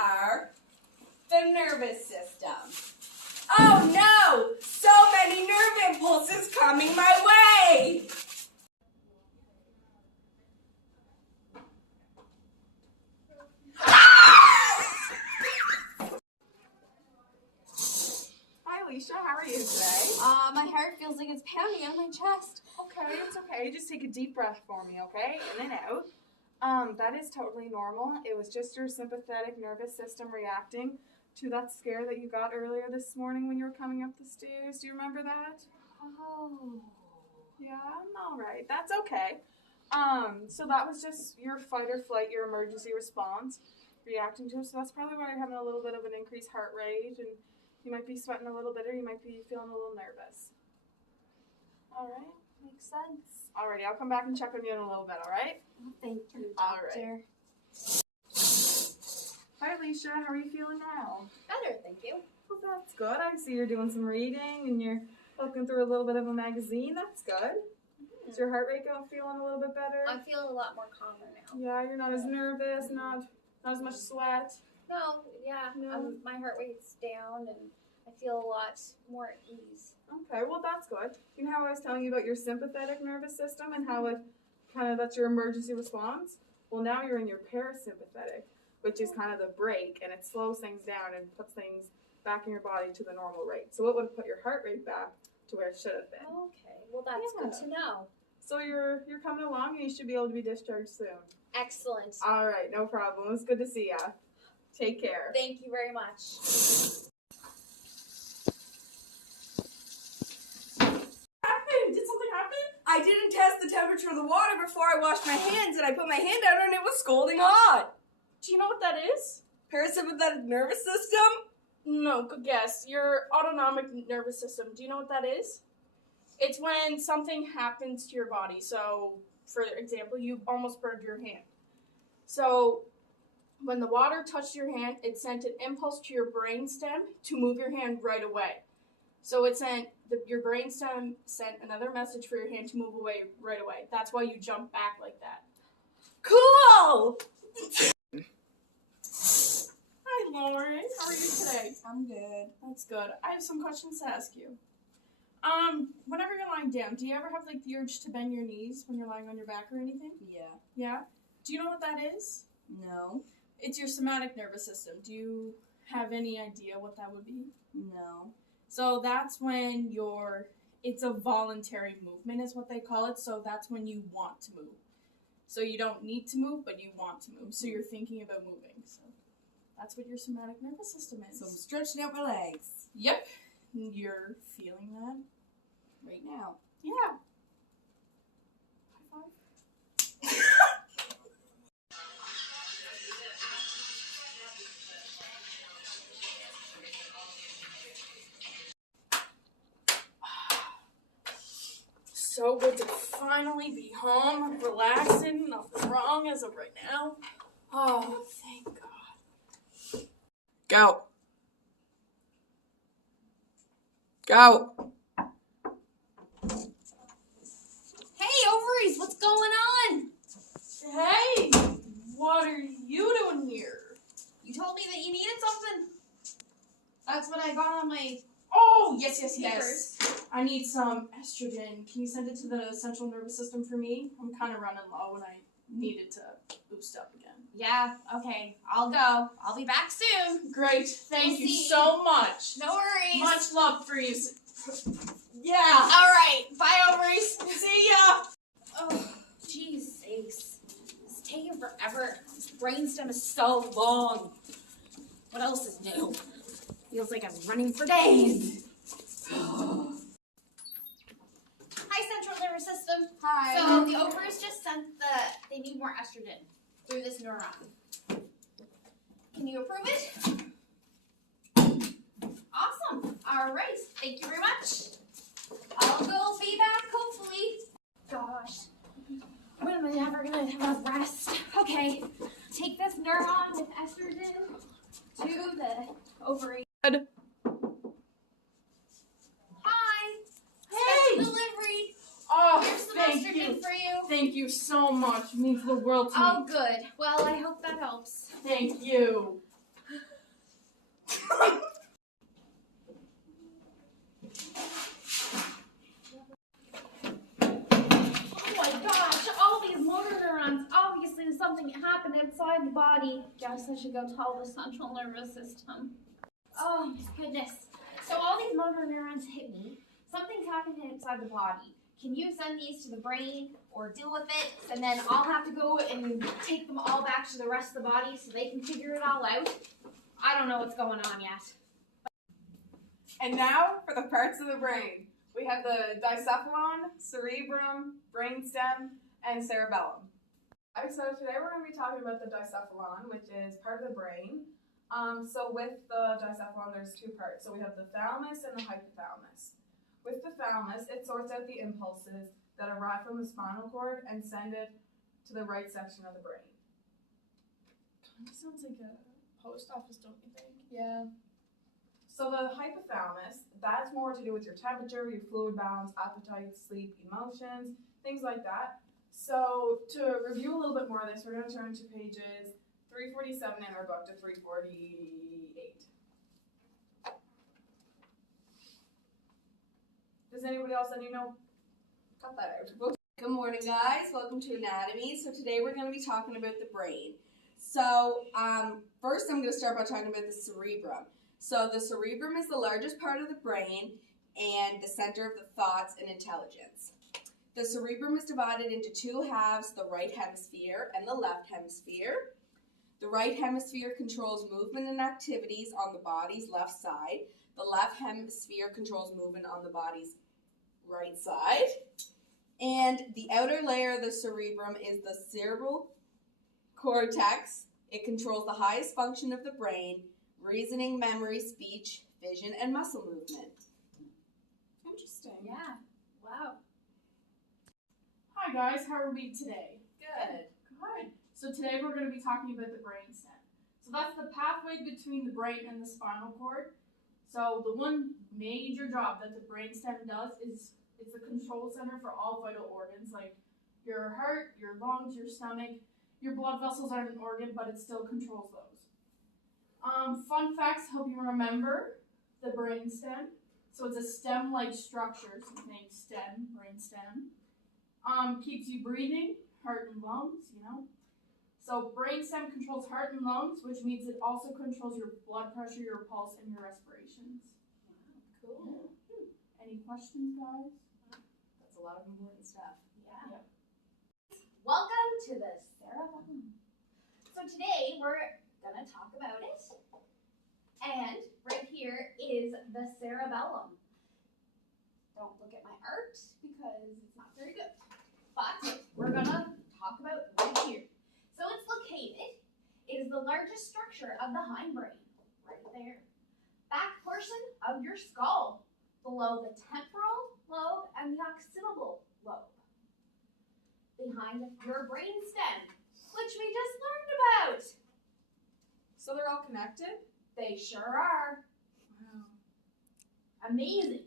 are the nervous system. Oh no! So many nerve impulses coming my way! Hi Alicia, how are you today? My heart feels like it's pounding on my chest. Okay, it's okay. Just take a deep breath for me, okay? In and out. That is totally normal. It was just your sympathetic nervous system reacting to that scare that you got earlier this morning when you were coming up the stairs. Do you remember that? Oh. Yeah, all right. That's okay. So that was just your fight or flight, your emergency response reacting to it. So that's probably why you're having a little bit of an increased heart rate, and you might be sweating a little bit, or you might be feeling a little nervous. All right. Makes sense. Alrighty, I'll come back and check on you in a little bit, alright? Well, thank you, All doctor. Hi Alicia, how are you feeling now? Better, thank you. Well, that's good. I see you're doing some reading and you're looking through a little bit of a magazine. That's good. Is your heart rate feeling a little bit better? I'm feeling a lot more calmer now. Yeah, you're not as nervous, not as much sweat. No, yeah. No. My heart rate's down and I feel a lot more at ease. Okay, well that's good. You know how I was telling you about your sympathetic nervous system and how it that's your emergency response? Well, now you're in your parasympathetic, which is kind of the brake, and it slows things down and puts things back in your body to the normal rate. So it would have put your heart rate back to where it should have been. Okay, well that's good to know. So you're coming along and you should be able to be discharged soon. Excellent. All right, no problem. It was good to see ya. Take care. Thank you very much. Did something happen? I didn't test the temperature of the water before I washed my hands, and I put my hand out and it was scalding hot. Do you know what that is? Parasympathetic nervous system? No, good guess. Your autonomic nervous system. Do you know what that is? It's when something happens to your body. So, for example, you almost burned your hand. So, when the water touched your hand, it sent an impulse to your brainstem to move your hand right away. So it sent your brainstem sent another message for your hand to move away right away. That's why you jump back like that. Cool! Hi, Lauren. How are you today? I'm good. That's good. I have some questions to ask you. Whenever you're lying down, do you ever have like the urge to bend your knees when you're lying on your back or anything? Yeah. Yeah? Do you know what that is? No. It's your somatic nervous system. Do you have any idea what that would be? No. So that's when it's a voluntary movement is what they call it. So that's when you want to move. So you don't need to move, but you want to move. So you're thinking about moving. So that's what your somatic nervous system is. So I'm stretching out my legs. Yep. You're feeling that Right now. Yeah. High five. So good to finally be home. I'm relaxing. Nothing wrong as of right now. Oh, thank God. Go. Go. Hey, ovaries, what's going on? Hey, what are you doing here? You told me that you needed something. That's what I got on my Oh, yes. papers. I need some estrogen. Can you send it to the central nervous system for me? I'm kind of running low and I needed to boost up again. Yeah, okay, I'll go. I'll be back soon. Great. Thank We'll you see. so much. No worries. Much love for you. Yeah. All right, bye, ovaries. See ya. Oh, jeez sakes. It's taking forever. This brainstem is so long. What else is new? Feels like I'm running for days. Hi, central nervous system. Hi. So the ovaries just sent they need more estrogen through this neuron. Can you approve it? Awesome. All right. Thank you very much. I'll go be back, hopefully. Gosh. When am I ever going to have a rest? Okay. Take this neuron with estrogen to the ovary. Good. Hi. Hey. Special delivery. Oh, Here's some thank estrogen you. for you. Thank you so much. It means the world to Oh, me. good. Well, I hope that helps. Thank you. Oh my gosh, all these motor neurons. Obviously something happened outside the body. Guess I should go tell the central nervous system. Oh my goodness. So all these motor neurons hit me. Something's happening inside the body. Can you send these to the brain or deal with it? And then I'll have to go and take them all back to the rest of the body so they can figure it all out. I don't know what's going on yet. And now for the parts of the brain. We have the dicephalon, cerebrum, brainstem, and cerebellum. So today we're going to be talking about the dicephalon, which is part of the brain. So with the dicephalon, there's two parts. So we have the thalamus and the hypothalamus. With the thalamus, it sorts out the impulses that arrive from the spinal cord and send it to the right section of the brain. Kind of sounds like a post office, don't you think? Yeah. So the hypothalamus, that's more to do with your temperature, your fluid balance, appetite, sleep, emotions, things like that. So to review a little bit more of this, we're going to turn to pages 347 in our book to 348. Does anybody else cut that out? Good morning, guys. Welcome to Anatomy. So today we're going to be talking about the brain. So first I'm going to start by talking about the cerebrum. So the cerebrum is the largest part of the brain and the center of the thoughts and intelligence. The cerebrum is divided into two halves, the right hemisphere and the left hemisphere. The right hemisphere controls movement and activities on the body's left side. The left hemisphere controls movement on the body's right side. And the outer layer of the cerebrum is the cerebral cortex. It controls the highest function of the brain: reasoning, memory, speech, vision, and muscle movement. Interesting. Yeah. Wow. Hi guys, how are we today? Good. Good. So today we're going to be talking about the brainstem. So that's the pathway between the brain and the spinal cord. So the one major job that the brainstem does is it's the control center for all vital organs, like your heart, your lungs, your stomach. Your blood vessels aren't an organ, but it still controls those. Fun facts help you remember the brainstem. So it's a stem-like structure, so it's named stem, brainstem. Keeps you breathing, heart and lungs, So brainstem controls heart and lungs, which means it also controls your blood pressure, your pulse, and your respirations. Cool. Any questions, guys? That's a lot of important stuff. Yeah. Welcome to the cerebellum. So today we're gonna talk about it. And right here is the cerebellum. Don't look at my art because it's not very good. But we're gonna talk about right here. So it's located. It is the largest structure of the hindbrain, right there. Back portion of your skull, below the temporal lobe and the occipital lobe. Behind your brainstem, which we just learned about. So they're all connected? They sure are. Wow. Amazing.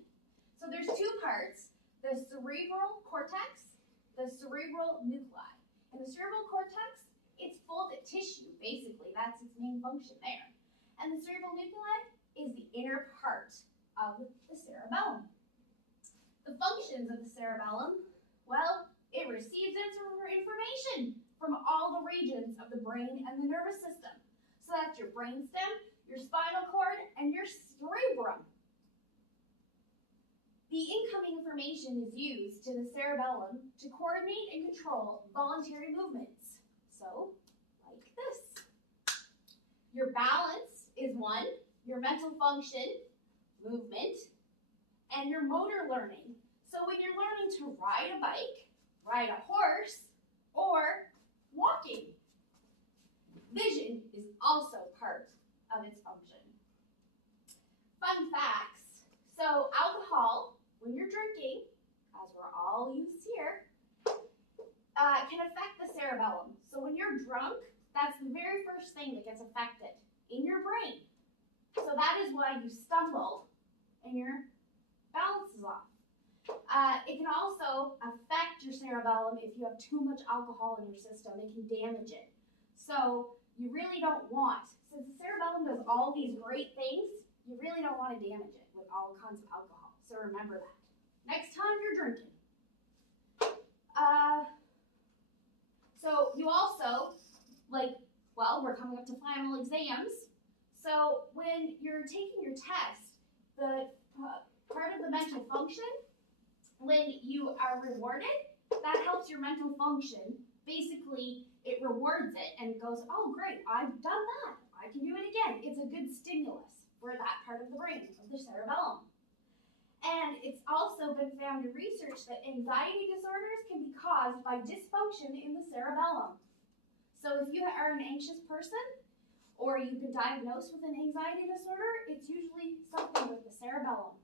So there's two parts, the cerebral cortex, the cerebral nuclei. And the cerebral cortex, it's full of tissue, basically. That's its main function there. And the cerebral nuclei is the inner part of the cerebellum. The functions of the cerebellum, well, it receives information from all the regions of the brain and the nervous system. So that's your brainstem, your spinal cord, and your cerebrum. The incoming information is used to the cerebellum to coordinate and control voluntary movements. So, like this. Your balance is one, your mental function, movement, and your motor learning. So when you're learning to ride a bike, ride a horse, or walking. Vision is also part of its function. Fun facts. So alcohol, when you're drinking, as we're all used here, can affect the cerebellum. So when you're drunk, that's the very first thing that gets affected in your brain. So that is why you stumble and your balance is off. It can also affect your cerebellum if you have too much alcohol in your system. It can damage it. So you really don't want, since the cerebellum does all these great things, you really don't want to damage it with all kinds of alcohol. So remember that. Next time you're drinking. So you also, we're coming up to final exams. So when you're taking your test, the part of the mental function, when you are rewarded, that helps your mental function. Basically, it rewards it and goes, oh great, I've done that. I can do it again. It's a good stimulus for that part of the brain, of the cerebellum. And it's also been found in research that anxiety disorders can be caused by dysfunction in the cerebellum. So if you are an anxious person, or you've been diagnosed with an anxiety disorder, it's usually something with the cerebellum.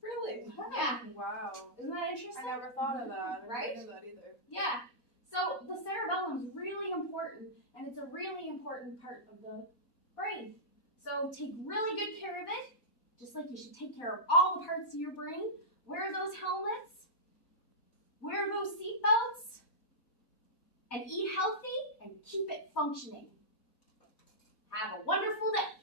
Really? Yeah. Wow. Isn't that interesting? I never thought of that. Right? I never knew that either. Yeah. So the cerebellum is really important, and it's a really important part of the brain. So take really good care of it, just like you should take care of all the parts of your brain. Wear those helmets, wear those seatbelts, and eat healthy and keep it functioning. Have a wonderful day.